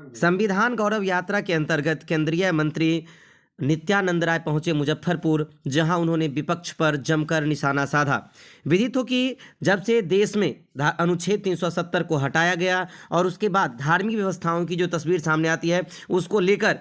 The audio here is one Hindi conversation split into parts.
संविधान गौरव यात्रा के अंतर्गत केंद्रीय मंत्री नित्यानंद राय पहुंचे मुजफ्फरपुर, जहां उन्होंने विपक्ष पर जमकर निशाना साधा। विदित हो कि जब से देश में अनुच्छेद 370 को हटाया गया और उसके बाद धार्मिक व्यवस्थाओं की जो तस्वीर सामने आती है, उसको लेकर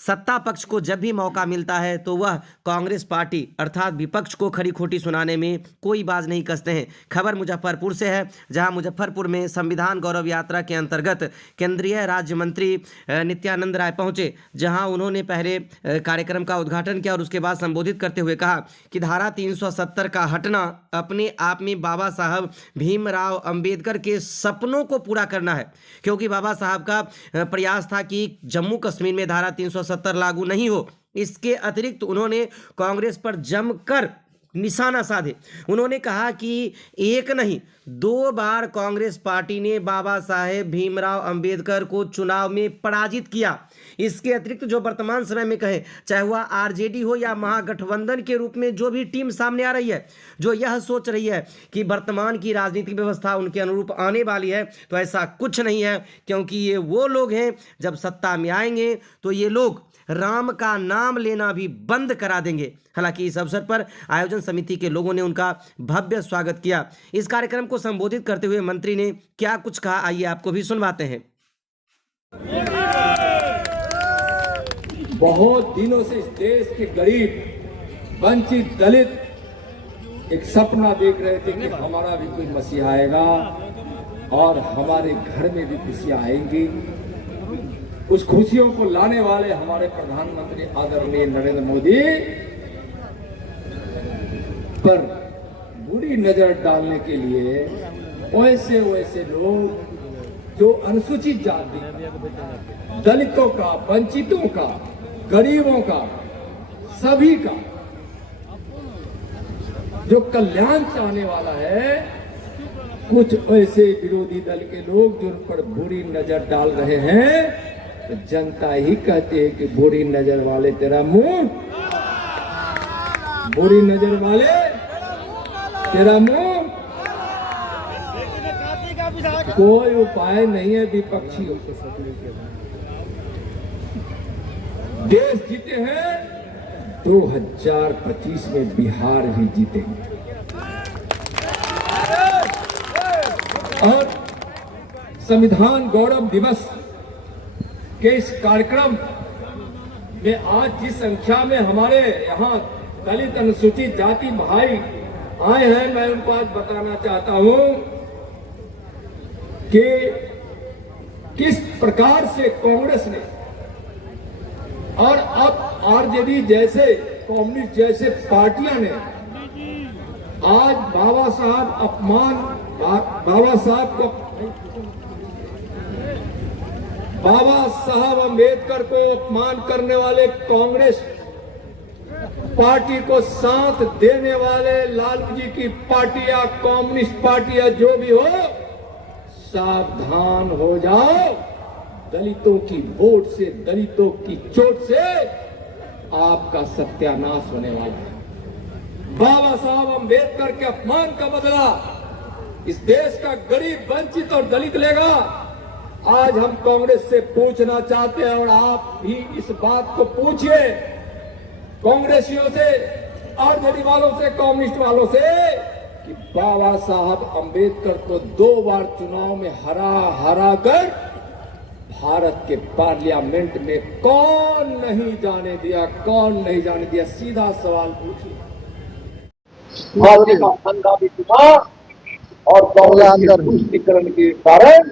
सत्ता पक्ष को जब भी मौका मिलता है तो वह कांग्रेस पार्टी अर्थात विपक्ष को खरी खोटी सुनाने में कोई बाज नहीं कसते हैं। खबर मुजफ्फरपुर से है, जहां मुजफ्फरपुर में संविधान गौरव यात्रा के अंतर्गत केंद्रीय राज्य मंत्री नित्यानंद राय पहुंचे, जहां उन्होंने पहले कार्यक्रम का उद्घाटन किया और उसके बाद संबोधित करते हुए कहा कि धारा 370 का हटना अपने आप में बाबा साहब भीमराव अंबेडकर के सपनों को पूरा करना है, क्योंकि बाबा साहब का प्रयास था कि जम्मू कश्मीर में धारा 370 लागू नहीं हो। इसके अतिरिक्त उन्होंने कांग्रेस पर जमकर निशाना साधे। उन्होंने कहा कि एक नहीं 2 बार कांग्रेस पार्टी ने बाबा साहेब भीमराव अंबेडकर को चुनाव में पराजित किया। इसके अतिरिक्त जो वर्तमान समय में कहे, चाहे वह आरजेडी हो या महागठबंधन के रूप में जो भी टीम सामने आ रही है, जो यह सोच रही है कि वर्तमान की राजनीतिक व्यवस्था उनके अनुरूप आने वाली है, तो ऐसा कुछ नहीं है, क्योंकि ये वो लोग हैं जब सत्ता में आएंगे तो ये लोग राम का नाम लेना भी बंद करा देंगे। हालांकि इस अवसर पर आयोजन समिति के लोगों ने उनका भव्य स्वागत किया। इस कार्यक्रम को संबोधित करते हुए मंत्री ने क्या कुछ कहा, आइए आपको भी सुनवाते हैं। बहुत दिनों से इस देश के गरीब, वंचित, दलित एक सपना देख रहे थे कि हमारा भी कोई मसीहा आएगा और हमारे घर में भी खुशियां आएंगी। उस खुशियों को लाने वाले हमारे प्रधानमंत्री आदरणीय नरेंद्र मोदी पर बुरी नजर डालने के लिए वैसे लोग जो अनुसूचित जाति, दलितों का, वंचितों का, गरीबों का, सभी का जो कल्याण चाहने वाला है, कुछ ऐसे विरोधी दल के लोग जो उन पर बुरी नजर डाल रहे हैं, तो जनता ही कहती है कि बुरी नजर वाले तेरा मुंह, बुरी नजर वाले तेरा मुंह। कोई उपाय नहीं है विपक्षियों के। देश जीते हैं, 2025 में बिहार भी जीतेंगे। और संविधान गौरव दिवस के इस कार्यक्रम में आज जिस संख्या में हमारे यहाँ दलित अनुसूचित जाति भाई आए हैं, मैं उनको आज बताना चाहता हूं कि किस प्रकार से कांग्रेस ने और अब आरजेडी जैसे कम्युनिस्ट जैसे पार्टियां ने आज बाबा साहब अंबेडकर को अपमान करने वाले कांग्रेस पार्टी को साथ देने वाले लालू जी की पार्टियां, कम्युनिस्ट पार्टियां जो भी हो, सावधान हो जाओ। दलितों की वोट से, दलितों की चोट से आपका सत्यानाश होने वाला है। बाबा साहब अंबेडकर के अपमान का बदला इस देश का गरीब, वंचित और दलित लेगा। आज हम कांग्रेस से पूछना चाहते हैं और आप भी इस बात को पूछिए कांग्रेसियों से, आरजेडी वालों से, कम्युनिस्ट वालों से, कि बाबा साहब अंबेडकर को 2 बार चुनाव में हरा कर भारत के पार्लियामेंट में कौन नहीं जाने दिया, सीधा सवाल पूछिए। भी चुना और कांग्रेस के तुष्टीकरण के कारण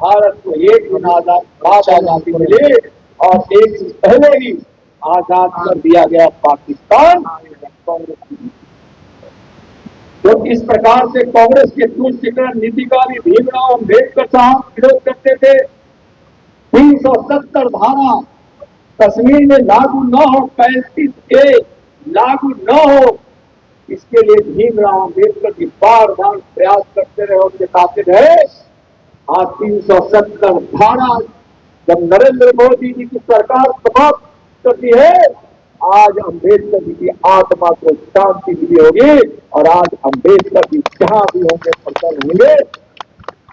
भारत को एक दिन आजादी मिली और एक दिन पहले ही आजाद कर दिया गया पाकिस्तान। तो इस प्रकार से कांग्रेस के तुष्टीकरण नीति का भी भीमराव अंबेडकर साहब विरोध करते थे। 370 धारा कश्मीर में लागू न हो, 35A लागू न हो, इसके लिए भीमराव अंबेडकर जी बार प्रयास करते रहे और दिखाते रहे। आज 370 धारा जब नरेंद्र मोदी जी की सरकार समाप्त करती है, आज अंबेडकर जी की आत्मा को शांति मिली होगी और आज अंबेडकर जी जहां भी होंगे प्रसन्न होंगे।